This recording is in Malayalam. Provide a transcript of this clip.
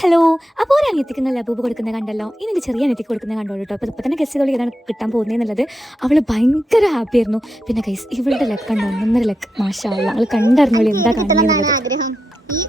ഹലോ. അപ്പോൾ ഒരു അനിയത്തിക്ക് ലബൂബ് കൊടുക്കുന്നത് കണ്ടല്ലോ, ഇനി എൻ്റെ ചെറിയ അനിയത്തിക്ക് കൊടുക്കുന്നത് കണ്ടോളൂ കേട്ടോ. അപ്പോൾ ഇപ്പോൾ തന്നെ ഗസ്റ്റുകൾ ഏതാണ് കിട്ടാൻ പോകുന്നതെന്നുള്ളത് അവൾ ഭയങ്കര ഹാപ്പി ആയിരുന്നു. പിന്നെ ഗൈസ് ഇവളുടെ ലക്ക് ഉണ്ടോ, 1.5 ലക്ക്, മാഷാ അല്ലാഹ്. അവൾ കണ്ടറിഞ്ഞോളി എന്താ കാണുന്നത്. ആഗ്രഹം ഈ